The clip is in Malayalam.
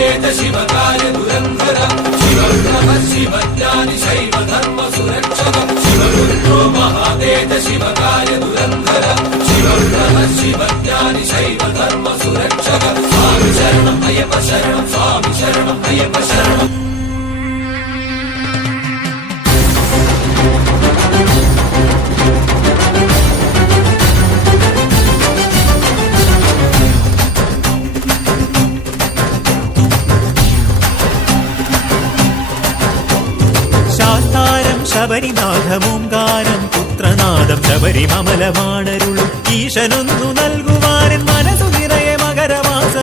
महादेव शिवकार्य दुरंधर शिवरुद्रः शिवज्ञानि शैवधर्म सुरक्षक शिवरुद्रो महादेव शिवकार्य दुरंधर शिवरुद्रः शिवज्ञानि शैवधर्म सुरक्षक स्वामी शरणम् अय्यप्प शरणम् स्वामी शरणम् अय्यप्प शरणम् ശബരിനാഥമോങ്കാരം പുത്രനാദം ശബരിമമലമാണരുളും ഈശനൊന്നു നൽകുവാൻ